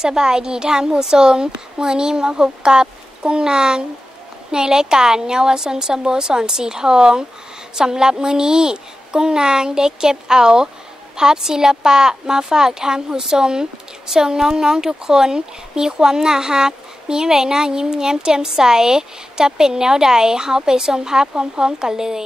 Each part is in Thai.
สบายดีท่านผู้ชมมื้อนี้มาพบกับกุ้งนางในรายการเยาวชนสโมสรสีทองสำหรับมื้อนี้กุ้งนางได้เก็บเอาภาพศิลปะมาฝากท่านผู้ชมเชิงน้องๆทุกคนมีความน่ารักมีใบหน้ายิ้มแย้มแจ่มใสจะเป็นแนวใดเฮาไปชมภาพพร้อมๆกันเลย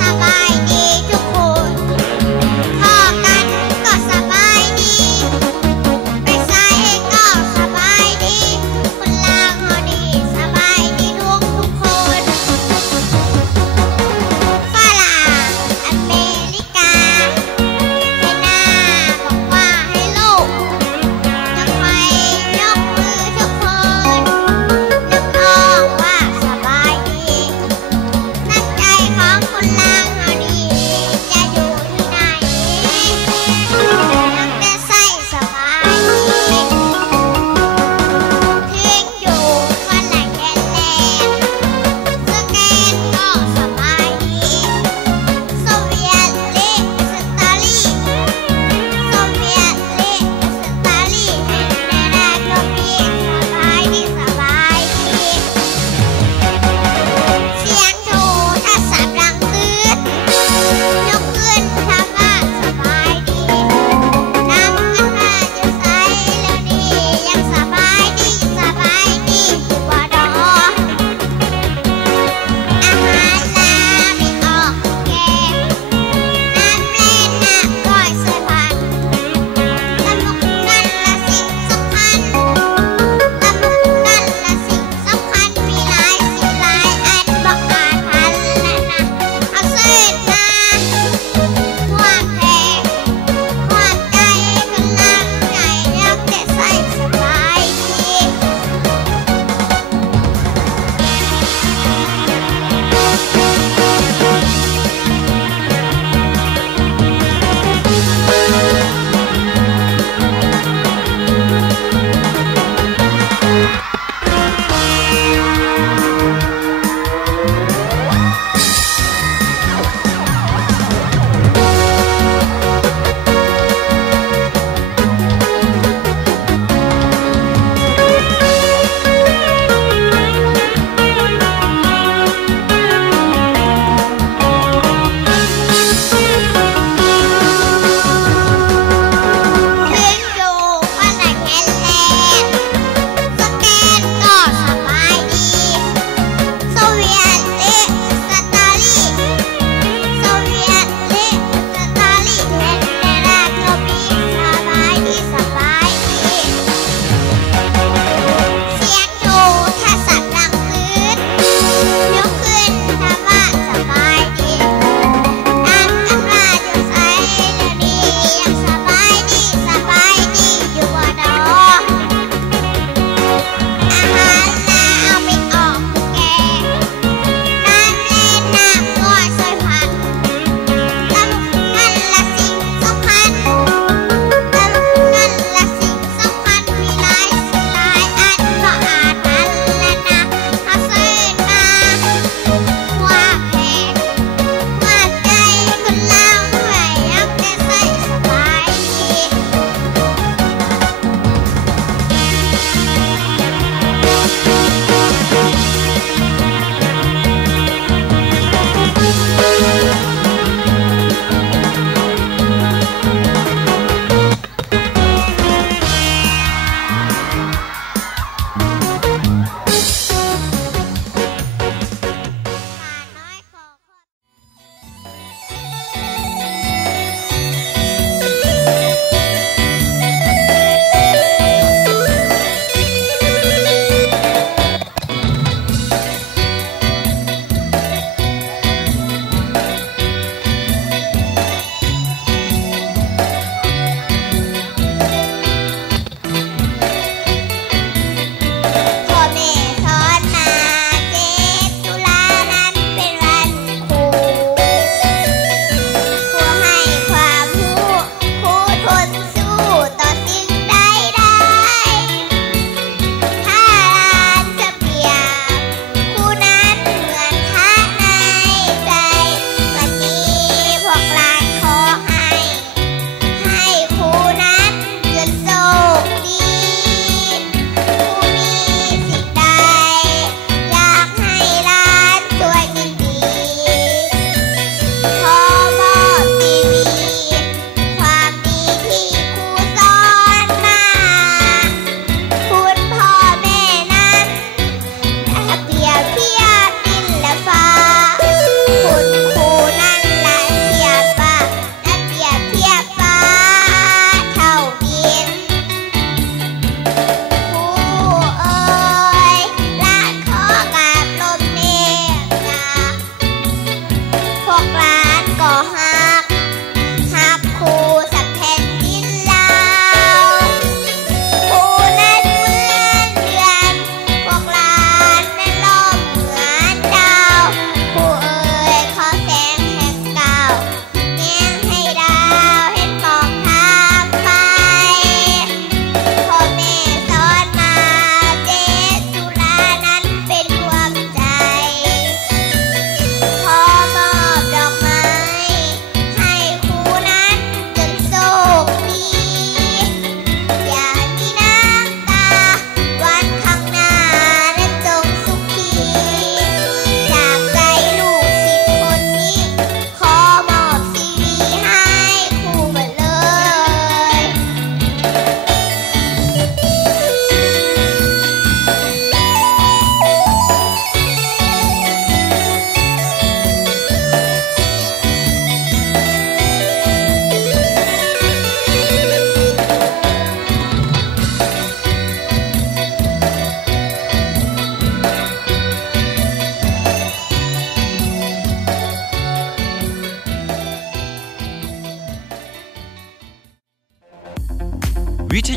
สบายดีทุกคนพอกันก็สบาย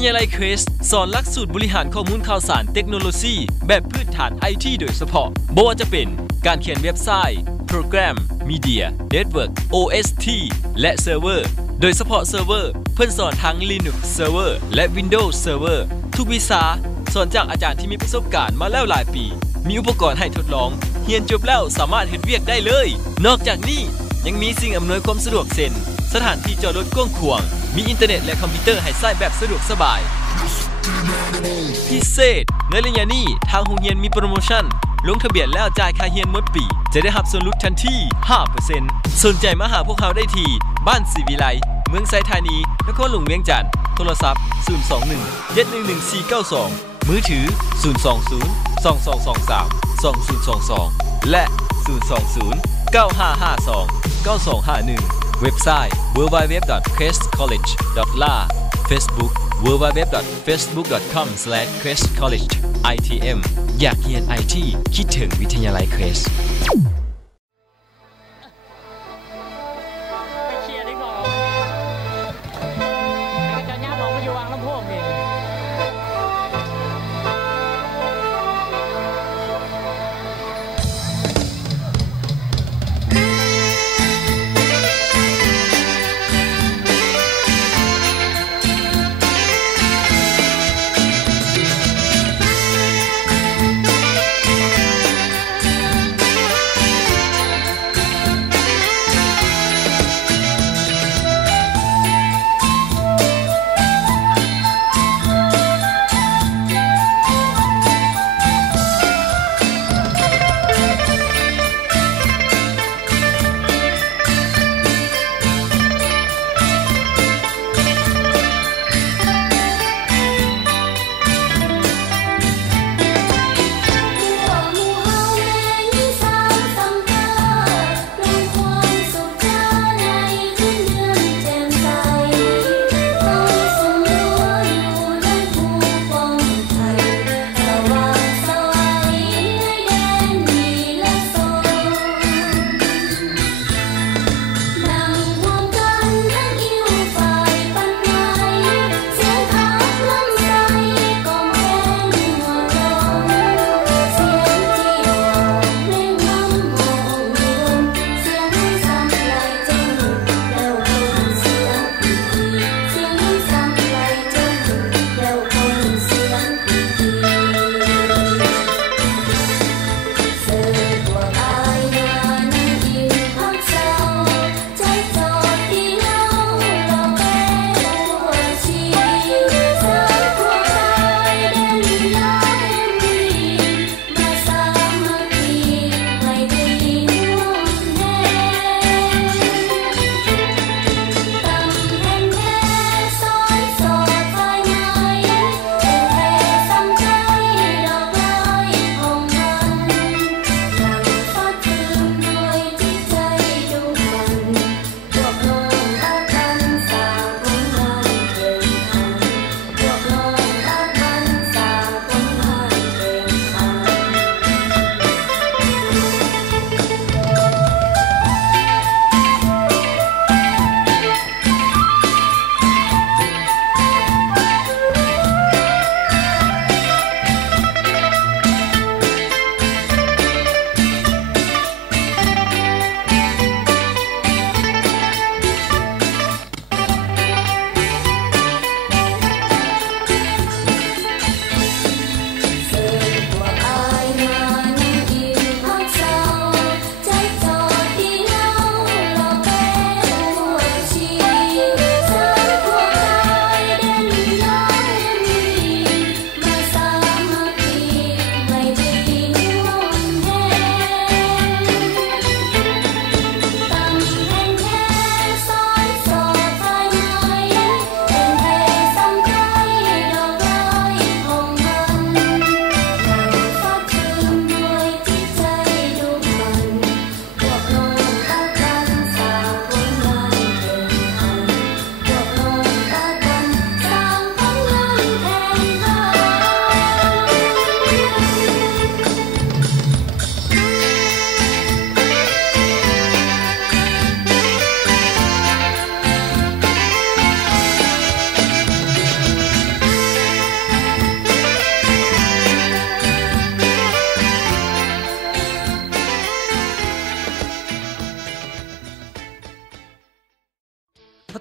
ยาลัยเควสสอนหลักสูตรบริหารข้อมูลข่าวสารเทคโนโลยีแบบพื้นฐาน IT โดยเฉพาะบ่ว่าจะเป็นการเขียนเว็บไซต์โปรแกรมมีเดียเน็ตเวิร์ก OST และเซิร์ฟเวอร์โดยเฉพาะเซิร์ฟเวอร์เพิ่นสอนทั้ง Linux Server และ Windows Server ทุกวิชาสอนจากอาจารย์ที่มีประสบการณ์มาแล้วหลายปีมีอุปกรณ์ให้ทดลองเรียนจบแล้วสามารถเฮ็ดเวียกได้เลยนอกจากนี้ยังมีสิ่งอำนวยความสะดวกเช่นสถานที่จอดรถกว้างขวางมีอินเทอร์เน็ตและคอมพิวเตอร์ให้ใช้แบบสะดวกสบายพิเศษในระยะนี้ทางโรงเรียนมีโปรโมชั่นลงทะเบียนแล้วจ่ายค่าเรียนหมดปีจะได้รับส่วนลดทันที 5% สนใจมาหาพวกเราได้ที่บ้านศรีวิไลเมืองไซธานีนครหลวงเวียงจันทน์โทรศัพท์021 711 492มือถือ020 2223 2022และ020 9552 9251เว็บไซต์ www.questcollege.la Facebook www.facebook.com/questcollegeitm อยากเรียน IT คิดถึงวิทยาลัย Quest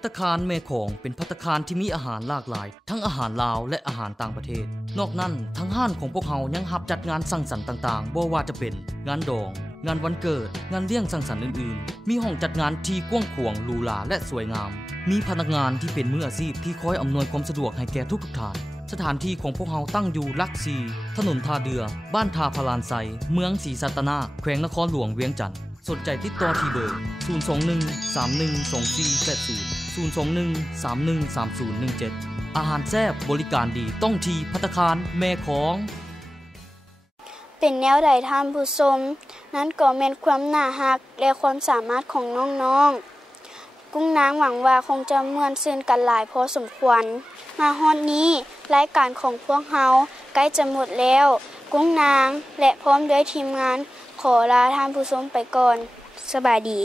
ตคารแม่ของเป็นภัตตาคารที่มีอาหารหลากหลายทั้งอาหารลาวและอาหารต่างประเทศนอกนั้นทั้งห้านของพวกเฮายังรับจัดงานสังสรรค์ต่างๆบ่ว่าจะเป็นงานดองงานวันเกิดงานเลี้ยงสังสรรค์อื่นๆมีห้องจัดงานที่กว้างขวางหรูหราและสวยงามมีพนักงานที่เป็นมืออาชีพที่คอยอำนวยความสะดวกให้แก่ทุกท่านสถานที่ของพวกเฮาตั้งอยู่หลัก4ถนนท่าเรือบ้านทาพลานไซเมืองศรีสัตนาแขวงนครหลวงเวียงจันทน์สนใจติดต่อที่เบอร์ 021 312480 021 313017 อาหารแซ่บบริการดีต้องที่ภัตตาคารแม่ของเป็นแนวใดท่านผู้ชมนั้นก็แม่นความน่ารักและความสามารถของน้องๆกุ้งนางหวังว่าคงจะม่วนซื่นกันหลายพอสมควรมาฮอดนี้รายการของพวกเฮาใกล้จะหมดแล้วกุ้งนางและพร้อมด้วยทีมงานขอลาท่านผู้ชมไปก่อนสบายดี